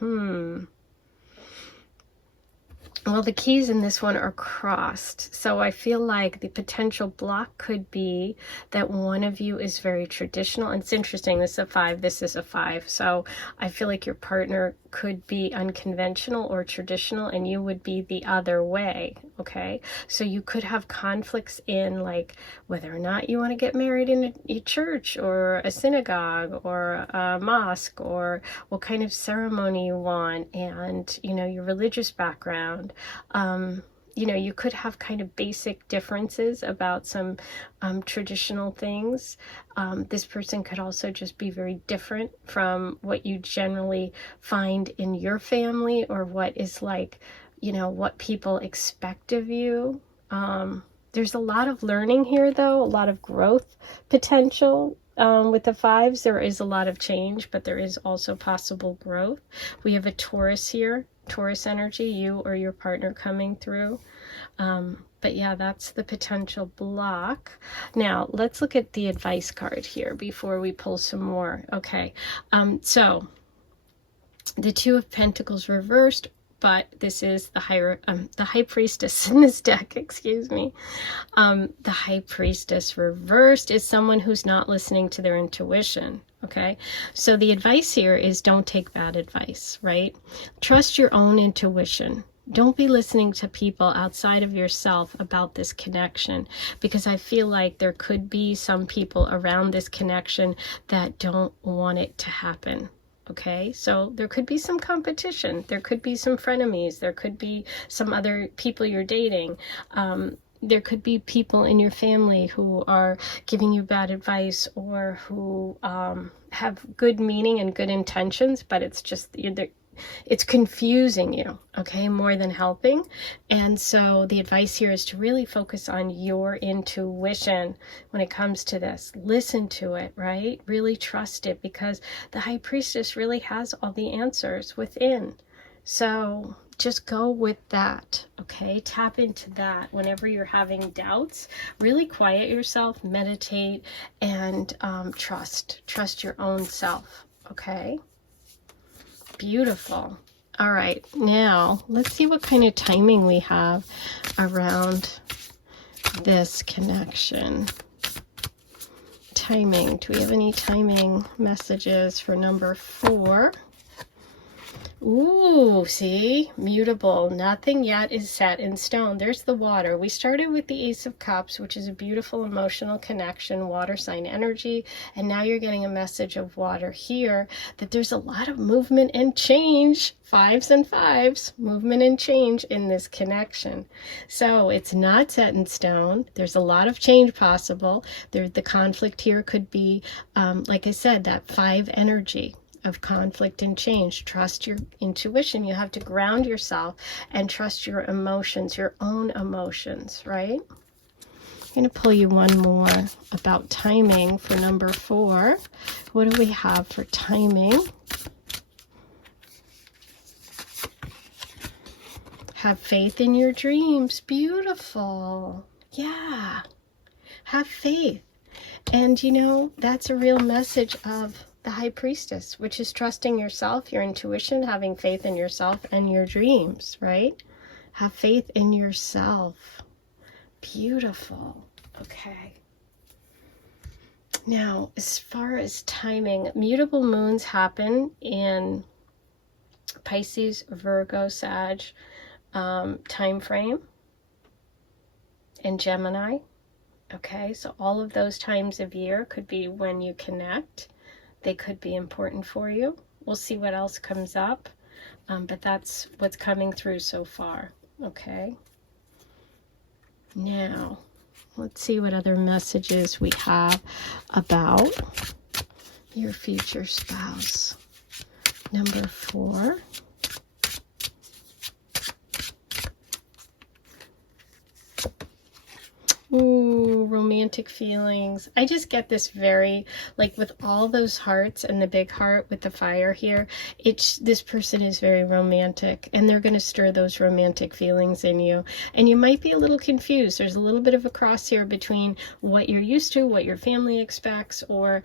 Well, the keys in this one are crossed. So I feel like the potential block could be that one of you is very traditional. And it's interesting, this is a 5, this is a 5. So I feel like your partner could be unconventional or traditional, and you would be the other way, okay? So you could have conflicts in like whether or not you want to get married in a church or a synagogue or a mosque, or what kind of ceremony you want, and, you know, your religious background. You know, you could have kind of basic differences about some traditional things. This person could also just be very different from what you generally find in your family, or what is like, you know, what people expect of you. There's a lot of learning here, though, a lot of growth potential. With the 5s, there is a lot of change, but there is also possible growth. We have a Taurus here, Taurus energy, you or your partner coming through. But yeah, that's the potential block. Now, let's look at the advice card here before we pull some more. Okay, so the 2 of Pentacles reversed, but this is the High Priestess in this deck, excuse me. The High Priestess reversed is someone who's not listening to their intuition, okay? So the advice here is don't take bad advice, right? Trust your own intuition. Don't be listening to people outside of yourself about this connection, because I feel like there could be some people around this connection that don't want it to happen. Okay, so there could be some competition, there could be some frenemies, there could be some other people you're dating. There could be people in your family who are giving you bad advice, or who have good meaning and good intentions, but it's just it's confusing you, okay, more than helping. And so the advice here is to really focus on your intuition when it comes to this. Listen to it, right? Really trust it, because the High Priestess really has all the answers within. So just go with that, okay? Tap into that whenever you're having doubts. Really quiet yourself, meditate, and trust your own self, okay? Beautiful. All right, now let's see what kind of timing we have around this connection. Timing. Do we have any timing messages for number 4? Ooh, see, mutable. Nothing yet is set in stone. There's the water. We started with the Ace of Cups, which is a beautiful emotional connection, water sign energy. And now you're getting a message of water here, that there's a lot of movement and change. 5s and 5s, movement and change in this connection. So it's not set in stone. There's a lot of change possible. The conflict here could be, like I said, that 5 energy of conflict and change. Trust your intuition. You have to ground yourself and trust your emotions, your own emotions, right? I'm going to pull you one more about timing for number 4. What do we have for timing? Have faith in your dreams. Beautiful. Yeah. Have faith. And you know, that's a real message of the High Priestess, which is trusting yourself, your intuition, having faith in yourself and your dreams, right? Have faith in yourself. Beautiful. Okay. Now, as far as timing, mutable moons happen in Pisces, Virgo, Sag time frame, and Gemini. Okay, so all of those times of year could be when you connect. They could be important for you. We'll see what else comes up, but that's what's coming through so far, okay? Now, let's see what other messages we have about your future spouse. Number 4. Ooh, romantic romantic feelings. I just get this very, like with all those hearts and the big heart with the fire here, this person is very romantic, and they're going to stir those romantic feelings in you. And you might be a little confused. There's a little bit of a cross here between what you're used to, what your family expects, or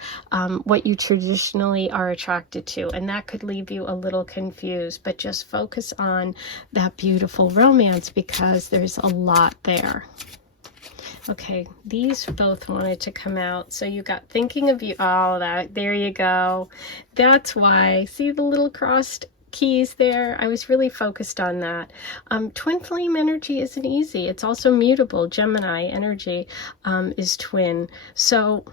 what you traditionally are attracted to. And that could leave you a little confused, but just focus on that beautiful romance, because there's a lot there. Okay, these both wanted to come out. So you got thinking of you. Oh, there you go. That's why. See the little crossed keys there? I was really focused on that. Twin flame energy isn't easy. It's also mutable. Gemini energy is twin. So,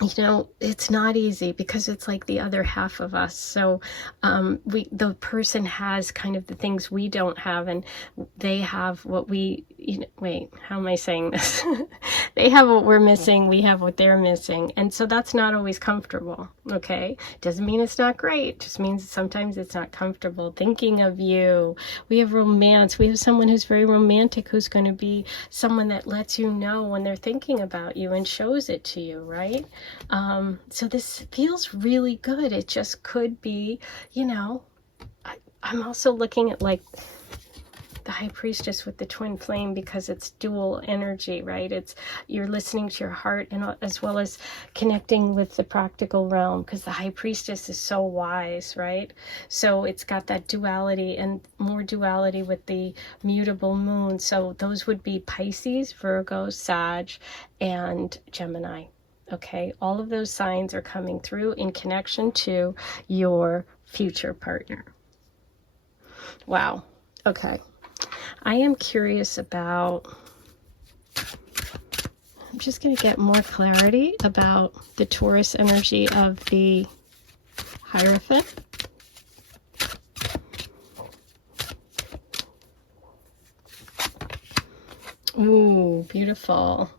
you know, it's not easy, because it's like the other half of us. So the person has kind of the things we don't have, and they have what we, wait, how am I saying this? They have what we're missing, we have what they're missing. And so that's not always comfortable, okay? Doesn't mean it's not great, just means sometimes it's not comfortable. Thinking of you. We have romance. We have someone who's very romantic, who's going to be someone that lets you know when they're thinking about you and shows it to you, right? So this feels really good. It just could be, you know, I'm also looking at like the High Priestess with the twin flame, because it's dual energy, right? It's, you're listening to your heart, and as well as connecting with the practical realm, because the High Priestess is so wise, right? So it's got that duality, and more duality with the mutable moon. So those would be Pisces, Virgo, Sag, and Gemini. Okay, all of those signs are coming through in connection to your future partner. Wow. Okay. I am curious about, I'm just going to get more clarity about the Taurus energy of the Hierophant. Ooh, beautiful.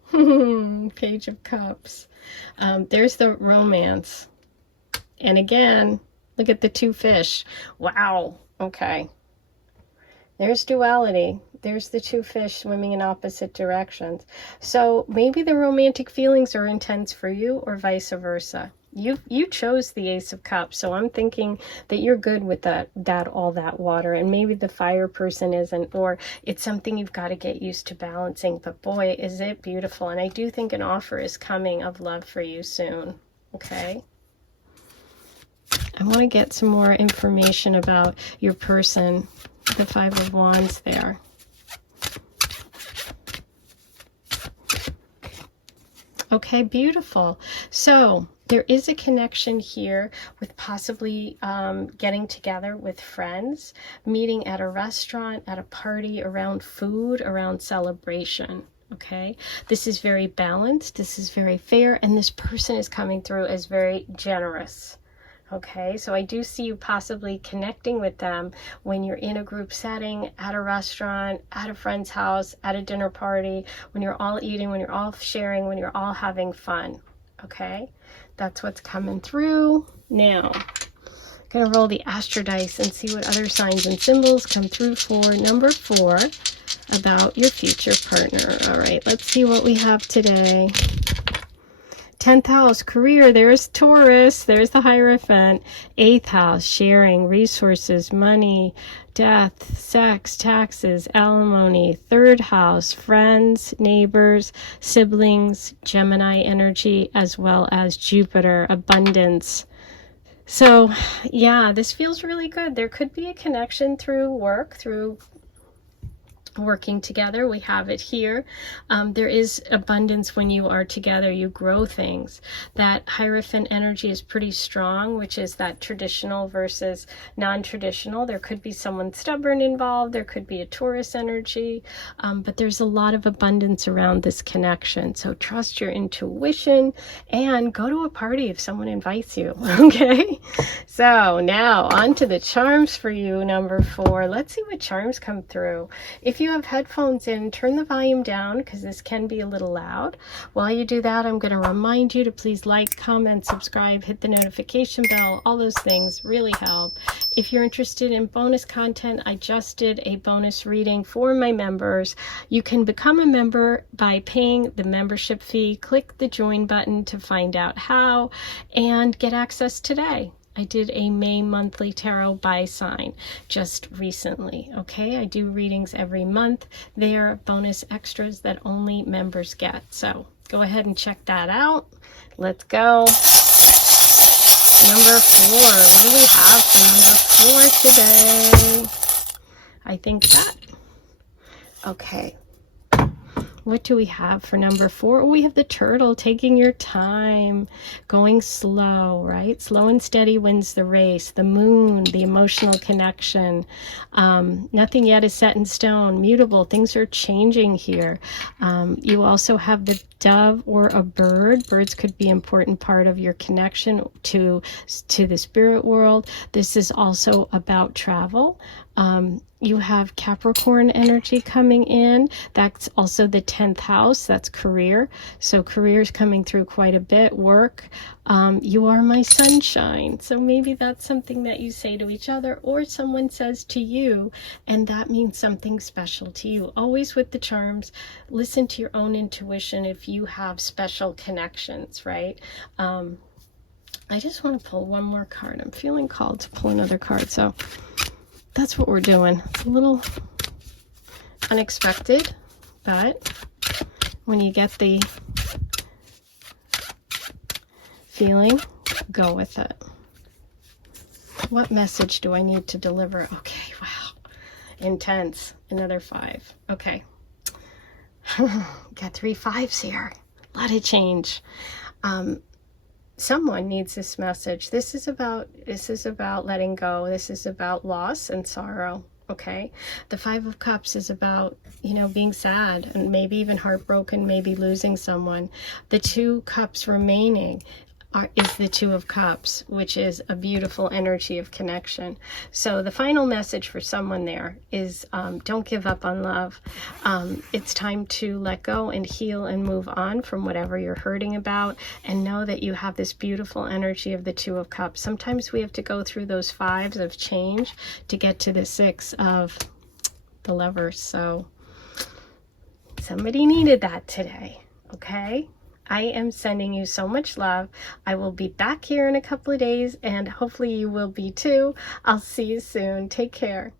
Page of Cups. There's the romance. And again, look at the two fish. Wow. Okay. There's duality. There's the two fish swimming in opposite directions. So maybe the romantic feelings are intense for you, or vice versa. You chose the Ace of Cups, so I'm thinking that you're good with all that water, and maybe the fire person isn't, or it's something you've got to get used to balancing. But boy, is it beautiful. And I do think an offer is coming of love for you soon. Okay. I want to get some more information about your person. The Five of Wands there. Okay, beautiful. So there is a connection here with possibly getting together with friends, meeting at a restaurant, at a party, around food, around celebration. Okay, this is very balanced. This is very fair. And this person is coming through as very generous. Okay, so I do see you possibly connecting with them when you're in a group setting, at a restaurant, at a friend's house, at a dinner party, when you're all eating, when you're all sharing, when you're all having fun. Okay, that's what's coming through. Now, I'm going to roll the Astro Dice and see what other signs and symbols come through for number 4 about your future partner. All right, let's see what we have today. 10th house, career, there's Taurus, there's the Hierophant. 8th house, sharing, resources, money, death, sex, taxes, alimony. 3rd house, friends, neighbors, siblings, Gemini energy, as well as Jupiter, abundance. So yeah, this feels really good. There could be a connection through work, through working together. We have it here. There is abundance when you are together. You grow things. That Hierophant energy is pretty strong, which is that traditional versus non-traditional. There could be someone stubborn involved. There could be a Taurus energy, but there's a lot of abundance around this connection. So trust your intuition and go to a party if someone invites you. Okay. So now on to the charms for you, number 4. Let's see what charms come through. If you have headphones in, turn the volume down because this can be a little loud. While you do that, I'm going to remind you to please like, comment, subscribe, hit the notification bell. All those things really help. If you're interested in bonus content, I just did a bonus reading for my members. You can become a member by paying the membership fee. Click the join button to find out how and get access today. I did a May monthly tarot by sign just recently. Okay, I do readings every month. They are bonus extras that only members get. So go ahead and check that out. Let's go. Number 4. What do we have for number 4 today? I think that. Okay. What do we have for number 4? Oh, we have the turtle, taking your time, going slow, right? Slow and steady wins the race. The moon, the emotional connection. Nothing yet is set in stone. Mutable, things are changing here. You also have the dove or a bird. Birds could be an important part of your connection to the spirit world. This is also about travel. You have Capricorn energy coming in. That's also the 10th house. That's career. So career is coming through quite a bit. Work. You are my sunshine. So maybe that's something that you say to each other or someone says to you, and that means something special to you. Always with the charms, listen to your own intuition if you have special connections, right? I just want to pull one more card. I'm feeling called to pull another card. So that's what we're doing. It's a little unexpected, but when you get the feeling, go with it. What message do I need to deliver? Okay, wow. Intense. Another 5. Okay. Got 3 5s here. A lot of change. Someone needs this message. This is about letting go. This is about loss and sorrow. Okay, the 5 of Cups is about, being sad and maybe even heartbroken, maybe losing someone. The 2 cups remaining is the 2 of Cups, which is a beautiful energy of connection. So the final message for someone there is don't give up on love. It's time to let go and heal and move on from whatever you're hurting about, and know that you have this beautiful energy of the 2 of Cups. Sometimes we have to go through those 5s of change to get to the 6 of the Lovers. So somebody needed that today. Okay, I am sending you so much love. I will be back here in a couple of days, and hopefully you will be too. I'll see you soon. Take care.